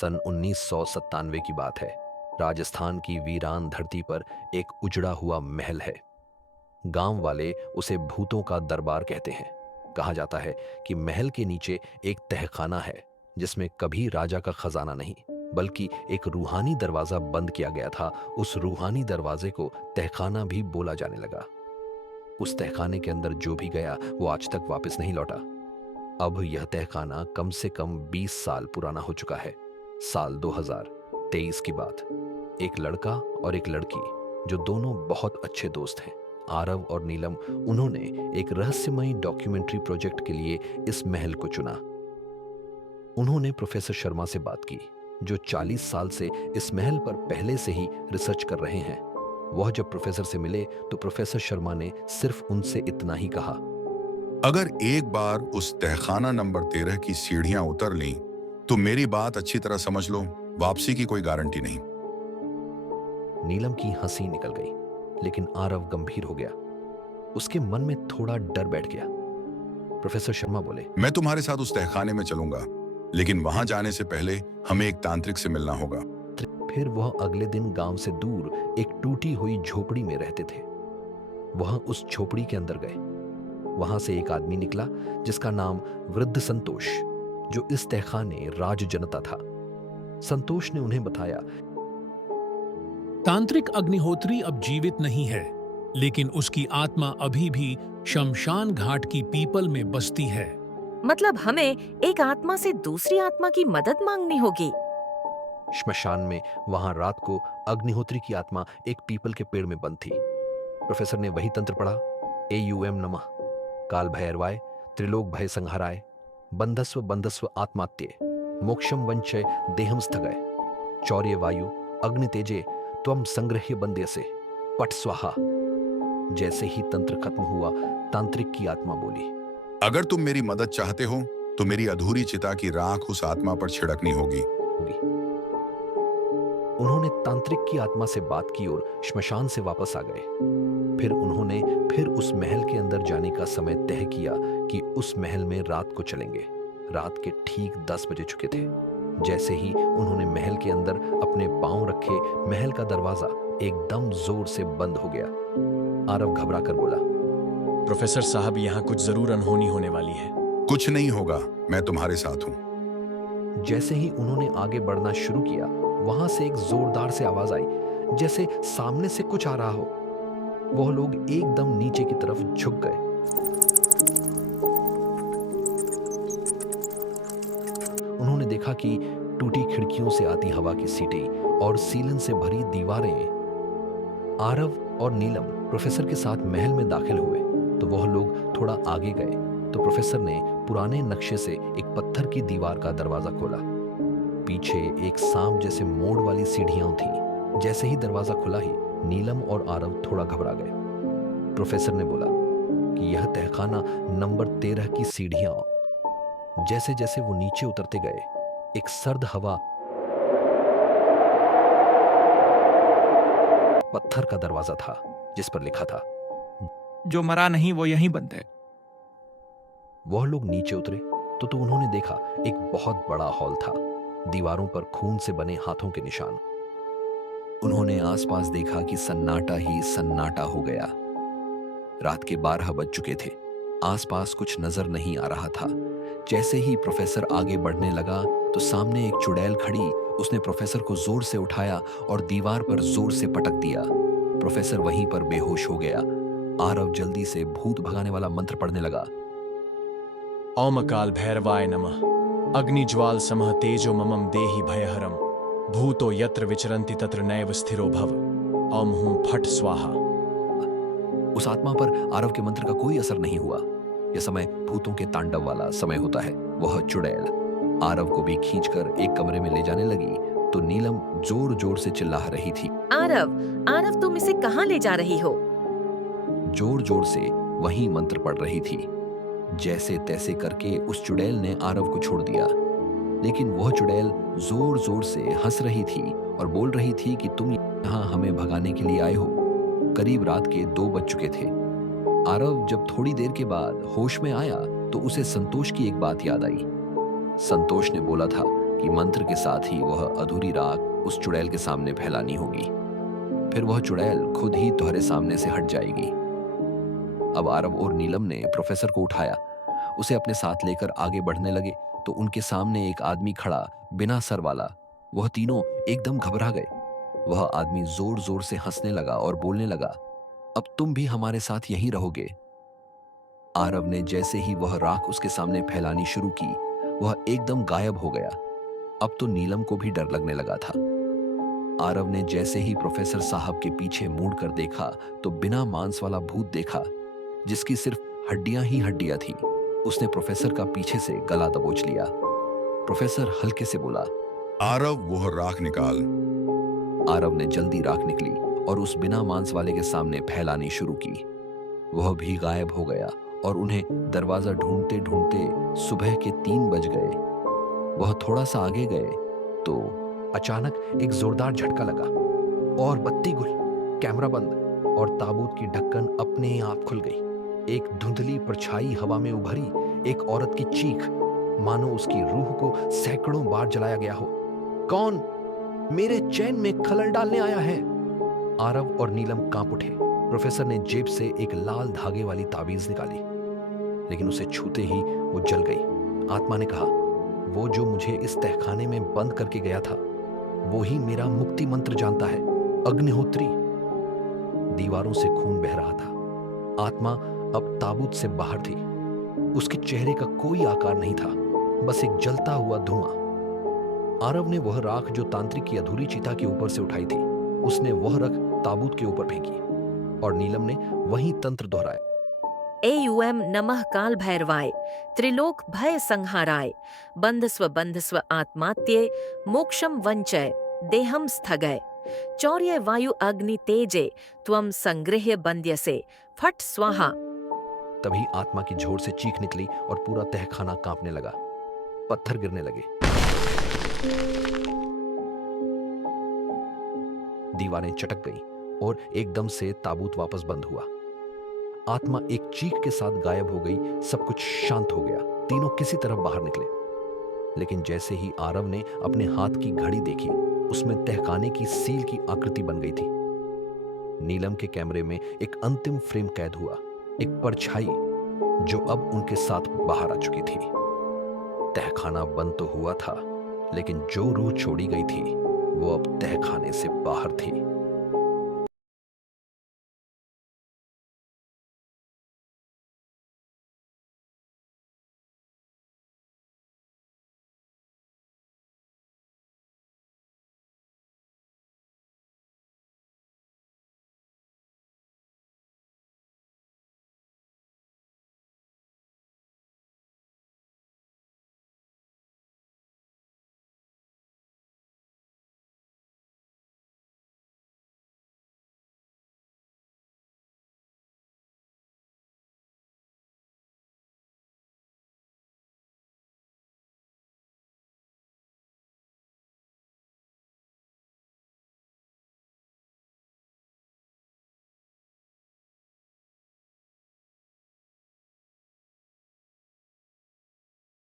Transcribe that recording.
सन 1997 की बात है। राजस्थान की वीरान धरती पर एक उजड़ा हुआ महल है। गांव वाले उसे भूतों का दरबार कहते हैं। कहा जाता है कि महल के नीचे एक तहखाना है जिसमें कभी राजा का खजाना नहीं बल्कि एक रूहानी दरवाजा बंद किया गया था। उस रूहानी दरवाजे को तहखाना भी बोला जाने लगा। उस तहखाने के अंदर जो भी गया वो आज तक वापस नहीं लौटा। अब यह तहखाना कम से कम 20 साल पुराना हो चुका है। साल 2023 की बात। एक लड़का और एक लड़की जो दोनों बहुत अच्छे दोस्त हैं, आरव और नीलम, उन्होंने एक रहस्यमयी डॉक्यूमेंट्री प्रोजेक्ट के लिए इस महल को चुना। उन्होंने प्रोफेसर शर्मा से बात की जो 40 साल से इस महल पर पहले से ही रिसर्च कर रहे हैं। वह जब प्रोफेसर से मिले तो प्रोफेसर शर्मा ने सिर्फ उनसे इतना ही कहा, अगर एक बार उस तहखाना नंबर 13 की सीढ़ियां उतर लीं तो मेरी बात अच्छी तरह समझ लो, वापसी की कोई गारंटी नहीं। नीलम की हंसी निकल गई लेकिन आरव गंभीर हो गया। उसके मन में थोड़ा डर बैठ गया। प्रोफेसर शर्मा बोले, मैं तुम्हारे साथ उस तहखाने में चलूंगा, लेकिन वहां जाने से पहले हमें एक तांत्रिक से मिलना होगा। फिर वह अगले दिन गांव से दूर एक टूटी हुई झोपड़ी में रहते थे। वह उस झोपड़ी के अंदर गए। वहां से एक आदमी निकला जिसका नाम वृद्ध संतोष, जो इस तहखाने राज जनता था। संतोष ने उन्हें बताया, तांत्रिक अग्निहोत्री अब जीवित नहीं है, लेकिन उसकी आत्मा अभी भी शमशान घाट की पीपल में बसती है। मतलब हमें एक आत्मा से दूसरी आत्मा की मदद मांगनी होगी। श्मशान में वहां रात को अग्निहोत्री की आत्मा एक पीपल के पेड़ में बंद थी। प्रोफेसर ने वही तंत्र पढ़ा, एयूएम नमः, काल भैरवाय, त्रिलोक भय संहाराय, बंधस्व बंधस्व आत्मात्ये, मोक्षम वंचय देहम स्थगय, चौर्य वायु अग्नि तेजे त्वम संग्रह्य बंद्यसे, पट स्वाहा। जैसे ही तंत्र खत्म हुआ, तांत्रिक की आत्मा बोली, अगर तुम मेरी मदद चाहते हो तो मेरी अधूरी चिता की राख उस आत्मा पर छिड़कनी होगी। उन्होंने तांत्रिक की आत्मा से बात की और श्मशान से वापस आ गए। फिर उन्होंने उस महल के अंदर जाने का समय तय किया कि उस महल में रात को चलेंगे। रात के ठीक 10 बजे चुके थे। जैसे ही उन्होंने महल के अंदर अपने पांव रखे, महल का दरवाजा एकदम जोर से बंद हो गया। आरव घबरा कर बोला, प्रोफेसर साहब, यहाँ कुछ जरूर अनहोनी होने वाली है। कुछ नहीं होगा, मैं तुम्हारे साथ हूं। जैसे ही उन्होंने आगे बढ़ना शुरू किया, वहां से एक जोरदार से आवाज आई, जैसे सामने से कुछ आ रहा हो। वह लोग एकदम नीचे की तरफ झुक गए। उन्होंने देखा कि टूटी खिड़कियों से आती हवा की सीटें और सीलन से भरी दीवारें। आरव और नीलम प्रोफेसर के साथ महल में दाखिल हुए तो वह लोग थोड़ा आगे गए तो प्रोफेसर ने पुराने नक्शे से एक पत्थर की दीवार का दरवाजा खोला। पीछे एक सांप जैसे मोड़ वाली सीढ़ियां थीं। जैसे ही दरवाजा खुला ही नीलम और आरव थोड़ा घबरा गए। प्रोफेसर ने बोला कि यह तहखाना नंबर 13 की सीढ़ियां। जैसे जैसे वो नीचे उतरते गए, एक सर्द हवा पत्थर का दरवाजा था जिस पर लिखा था, जो मरा नहीं वो यहीं बंद है। वह लोग नीचे उतरे तो उन्होंने देखा एक बहुत बड़ा हॉल था। दीवारों पर खून से बने हाथों के निशान। उन्होंने आसपास देखा कि सन्नाटा ही सन्नाटा हो गया। रात के 12 बज चुके थे। आसपास कुछ नजर नहीं आ रहा था। जैसे ही प्रोफेसर आगे बढ़ने लगा तो सामने एक चुड़ैल खड़ी। उसने प्रोफेसर को जोर से उठाया और दीवार पर जोर से पटक दिया। प्रोफेसर वहीं पर बेहोश हो गया। आरव जल्दी से भूत भगाने वाला मंत्र पढ़ने लगा, ओम काल भैरवाय नमः, अग्निज्वाल समः तेजो ममम देहि भयहरम, भूतो यत्र विचरन्ति तत्र नैव स्थिरो भव, ओम हूं फट स्वाहा। उस आत्मा पर आरव के मंत्र का कोई असर नहीं हुआ। यह समय भूतों के तांडव वाला समय होता है। वह चुड़ैल आरव को भी खींचकर एक कमरे में ले जाने लगी तो नीलम जोर जोर से चिल्ला रही थी, आरव तुम इसे कहां ले जा रही हो? जोर जोर से वही मंत्र पढ़ रही थी। जैसे तैसे करके उस चुड़ैल ने आरव को छोड़ दिया, लेकिन वह चुड़ैल जोर जोर से हंस रही थी और बोल रही थी कि तुम यहाँ हमें भगाने के लिए आए हो। करीब रात के 2 बज चुके थे। आरव जब थोड़ी देर के बाद होश में आया तो उसे संतोष की एक बात याद आई। संतोष ने बोला था कि मंत्र के साथ ही वह अधूरी राख उस चुड़ैल के सामने फैलानी होगी। फिर वह चुड़ैल खुद ही तुम्हारे सामने से हट जाएगी। अब आरव और नीलम ने प्रोफेसर को उठाया, उसे अपने साथ लेकर आगे बढ़ने लगे तो उनके सामने एक आदमी खड़ा, बिना सर वाला। वह तीनों एकदम घबरा गए। वह आदमी जोर जोर से हंसने लगा और बोलने लगा, अब तुम भी हमारे साथ यहीं रहोगे। आरव ने जैसे ही वह राख उसके सामने फैलानी शुरू की, वह एकदम गायब हो गया। अब तो नीलम को भी डर लगने लगा था। आरव ने जैसे ही प्रोफेसर साहब के पीछे मुड़ कर देखा तो बिना मांस वाला भूत देखा, जिसकी सिर्फ हड्डियां ही हड्डियां थी। उसने प्रोफेसर का पीछे से गला दबोच लिया। प्रोफेसर हल्के से बोला, आरव वह राख निकाल। आरव ने जल्दी राख निकली और उस बिना मांस वाले के सामने फैलानी शुरू की। वह भी गायब हो गया और उन्हें दरवाजा ढूंढते ढूंढते सुबह के 3 बज गए। वह थोड़ा सा आगे गए तो अचानक एक जोरदार झटका लगा और बत्ती गुल, कैमरा बंद और ताबूत की ढक्कन अपने आप खुल गई। एक धुंधली परछाई हवा में उभरी, एक औरत की चीख, मानो उसकी रूह को सैकड़ों बार जलाया गया हो। कौन मेरे चैन में खलल डालने आया है? आरव और नीलम कांप उठे। प्रोफेसर ने जेब से एक लाल धागे वाली ताबीज निकाली, लेकिन उसे छूते ही वो जल गई। आत्मा ने कहा, वो जो मुझे इस तहखाने में बंद करके गया था, वो ही मेरा मुक्ति मंत्र जानता है, अग्निहोत्री। दीवारों से खून बह रहा था। आत्मा अब ताबूत से बाहर थी। उसके चेहरे का कोई आकार नहीं था, बस एक जलता हुआ धुआं। आरव ने वह राख जो तांत्रिक की अधूरी चिता के ऊपर से उठाई थी, उसने वह रख ताबूत के ऊपर फेंकी और नीलम ने वही तंत्र दोहराया। एयूएम नमः काल भैरवाय, त्रिलोक भय संहाराय, बंधस्व बंधस्व आत्मात्ये, मोक्षम वंचय, देहम स्थगय, चौर्य वायु अग्नि तेजे, त्वम संगृह्य बंद्यसे, फट स्वाहा। तभी आत्मा की झोर से चीख निकली और पूरा तहखाना कांपने लगा। पत्थर गिरने लगे, दीवारें चटक गई और एकदम से ताबूत वापस बंद हुआ। आत्मा एक चीख के साथ गायब हो गई। सब कुछ शांत हो गया। तीनों किसी तरह बाहर निकले, लेकिन जैसे ही आरव ने अपने हाथ की घड़ी देखी, उसमें तहखाने की सील की आकृति बन गई थी। नीलम के कैमरे में एक अंतिम फ्रेम कैद हुआ, एक परछाई जो अब उनके साथ बाहर आ चुकी थी। तहखाना बंद तो हुआ था, लेकिन जो रूह छोड़ी गई थी वो अब तहखाने से बाहर थी।